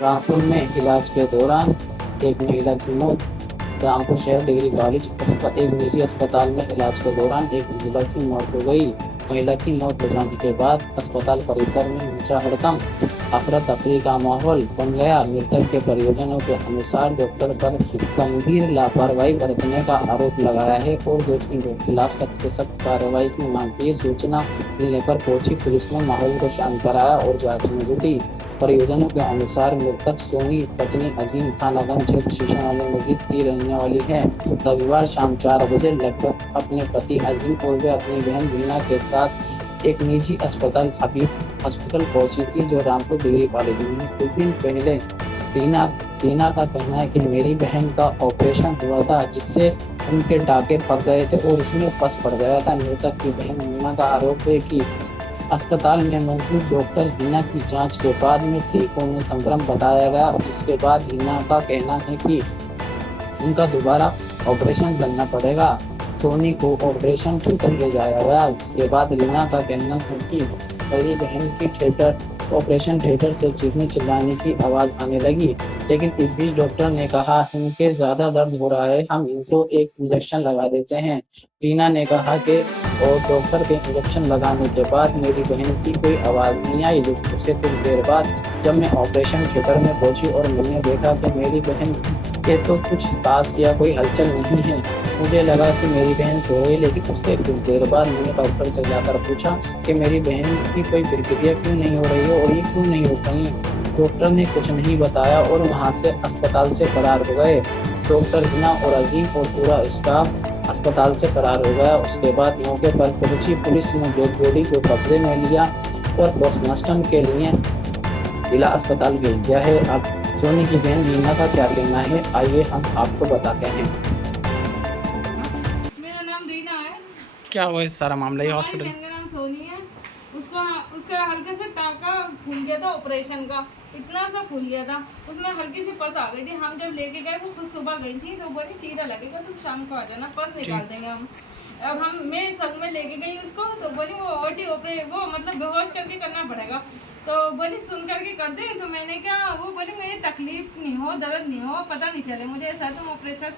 रामपुर में इलाज के दौरान एक महिला की मौत। रामपुर शहर डिग्री कॉलेज एक निजी अस्पताल में इलाज के दौरान एक महिला की मौत हो गई। महिला की मौत हो जाने के बाद अस्पताल परिसर में मचा हड़कंप। अफरा तफरी का माहौल बन गया। मृतक के परिजनों के अनुसार डॉक्टर पर गंभीर लापरवाही बरतने का आरोप लगाया है और दोषियों के खिलाफ सख्त से सख्त कार्रवाई की मांग की। सूचना मिलने पर पहुंची पुलिस ने माहौल को शांत कराया और जांच में जुटी। परिजनों के अनुसार मृतक सोनी पत्नी अजीम थानागंज क्षेत्र शीशावाली मस्जिद की रहने वाली है। रविवार शाम 4 बजे लगभग अपने पति अजीम और वे अपनी बहन वीना के साथ एक निजी अस्पताल हबीब हॉस्पिटल पहुंची थी जो रामपुर डिग्री कॉलेज में। कुछ दिन पहले वीना का कहना है कि मेरी बहन का ऑपरेशन हुआ था जिससे उनके टाके पक गए थे और उसमें पस पड़ गया था। मृतक की बहन वीना का आरोप है कि अस्पताल में मौजूद डॉक्टर हिना की जांच के बाद में ठीक होने संक्रमण बताया गया, जिसके बाद हिना का कहना है कि उनका दोबारा ऑपरेशन करना पड़ेगा। सोनी को ऑपरेशन थिएटर ले जाया गया, जिसके बाद रीना का कहना है कि मेरी बहन की ऑपरेशन थिएटर से चीखने चिल्लाने की आवाज आने लगी, लेकिन इस बीच डॉक्टर ने कहा इनके ज्यादा दर्द हो रहा है, हम इनको एक इंजेक्शन लगा देते हैं। रीना ने कहा कि और डॉक्टर के इंजेक्शन लगाने के बाद मेरी बहन की कोई आवाज नहीं आई, लेकिन उससे कुछ देर बाद जब मैं ऑपरेशन थिएटर में पहुंची और मैंने देखा कि मेरी बहन के तो कुछ सांस या कोई हलचल नहीं है। मुझे लगा कि मेरी बहन सो गई, लेकिन उसके कुछ देर बाद मैंने डॉक्टर से जाकर पूछा कि मेरी बहन की कोई प्रक्रिया क्यों नहीं हो रही है और ये क्यों नहीं हो रही है। डॉक्टर ने कुछ नहीं बताया और वहाँ से अस्पताल से फरार हो गए। डॉक्टर हिना और अजीम और पूरा स्टाफ अस्पताल से फरार हो गया। उसके बाद मौके पर पहुंची पुलिस ने डेड बॉडी को कब्जे में लिया और पोस्टमार्टम के लिए जिला अस्पताल भेज दिया है। अब सोनी की बहन रीना का क्या कहना है, आइए हम आपको बताते हैं। मेरा नाम रीना है। क्या हुआ इस सारा मामला ये हमारी हॉस्पिटल? बहन का नाम सोनी है। उसका हल्के से टाका फूल गया था ऑपरेशन का, इतना सा फूल गया था, उसमें हल्की सी पस आ गई थी। हम जब लेके गए वो खुद सुबह गई थी तो बोली चीरा लगेगा तो शाम को आ जाना, पस निकाल देंगे हम। अब मैं संग में लेके गई उसको तो बोली वो वो मतलब बेहोश करके करना पड़ेगा, तो बोली सुन करके कर दे। तो मैंने क्या, वो बोली मेरी तकलीफ नहीं हो, दर्द नहीं हो, पता नहीं चले मुझे, ऐसा तुम ऑपरेशन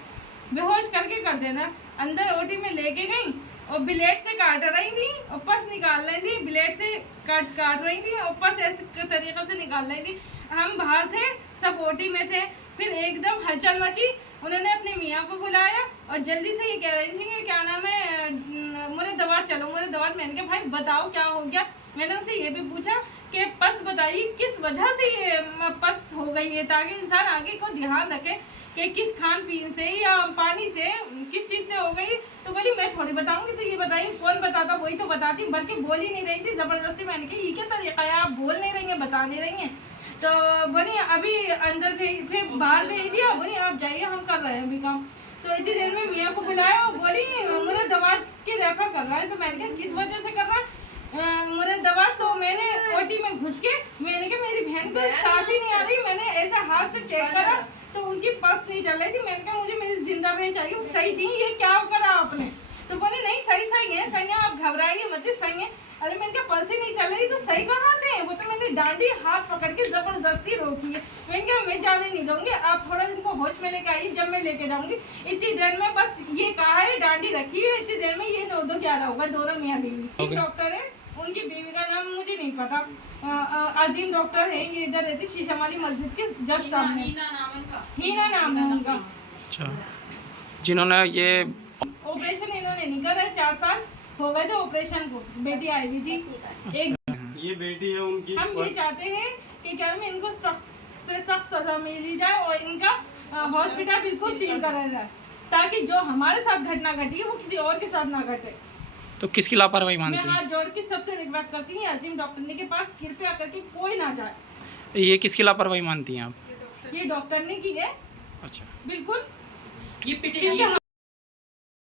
बेहोश करके कर देना। अंदर ओटी में लेके गई और ब्लेड से काट रही थी और पस निकाल रही थी, ब्लेड से काट रही थी और पस ऐसे तरीके से निकाल रही थी। हम बाहर थे, सब ओटी में थे। फिर एकदम हलचल मची, उन्होंने अपने मियाँ को बुलाया और जल्दी से ये कह रही थी कि क्या नाम है मुझे दवा चलो, मुझे दवा। मैंने कहा भाई बताओ क्या हो गया। मैंने उनसे ये भी पूछा कि पस बताइए किस वजह से ये पस हो गई है, ताकि इंसान आगे को ध्यान रखे कि किस खान पीन से या पानी से किस चीज़ से हो गई। तो बोली मैं थोड़ी बताऊंगी, तो ये बताइए कौन बताता, वही तो बताती, बल्कि बोल ही नहीं रही थी जबरदस्ती। मैंने कहा ये क्या तरीका है, आप बोल नहीं रही हैं, बता नहीं रही हैं। तो बोली अभी अंदर फिर बाहर भेज दिया, बोली आप जाइए हम कर रहे हैं अभी काम। तो इतनी देर में मियाँ को बुलाया और बोली मुझे दवा की रेफर कर रहा है। तो मैंने कहा किस वजह से कर रहा है मुझे दवा। तो मैंने ओटी में घुस के मैंने कहा मेरी बहन को सांस ही नहीं आ रही, मैंने ऐसा हाथ से चेक करा तो उनकी पस नहीं चल रही थी। मैंने कहा मुझे मेरी जिंदा बहन चाहिए, सही थी, ये क्या करा आपने। तो बोले नहीं सही है, सही है, आप घबराइए मत, सही है। अरे मैंने कहा पल्स ही नहीं चल रही तो सही कहाँ से है। वो तो मैंने डांडी हाथ पकड़ के जबरदस्ती रोकी है। मैंने कहा मैं जाने नहीं दूंगी, आप थोड़ा इनको होश में लेके आइए, जब मैं लेके जाऊंगी। इतनी देर में बस ये कहा है डांडी रखी है, इतनी देर में ये 9-11 होगा, दोनों मियाँ बीवी। एक डॉक्टर है, उनकी बीवी का नाम मुझे नहीं पता, अजीम डॉक्टर है, ये इधर रहती शीशावाली मस्जिद के जस्ट सामने। हीना नाम है उनका। अच्छा, जिन्होंने ये ऑपरेशन इन्होंने नहीं करा है, 4 साल हो गए थे ऑपरेशन को। बेटी आई हुई थी एक, ये बेटी है उनकी। हम ये चाहते हैं कि क्या में इनको सख्त से सख्त सजा मिली जाए और इनका हॉस्पिटल बिल्कुल सील करा जाए, ताकि जो हमारे साथ घटना घटी है वो किसी और के साथ ना घटे। तो किसकी लापरवाही मैं मानती हाथ जोड़ के सबसे रिक्वेस्ट करती हूँ अजीम डॉक्टर के पास कृपया करके कोई ना जाए। हैं? ये किसकी लापरवाही मानती हैं आप? ये डॉक्टर ने की है अच्छा, बिल्कुल। ये पिटेगी।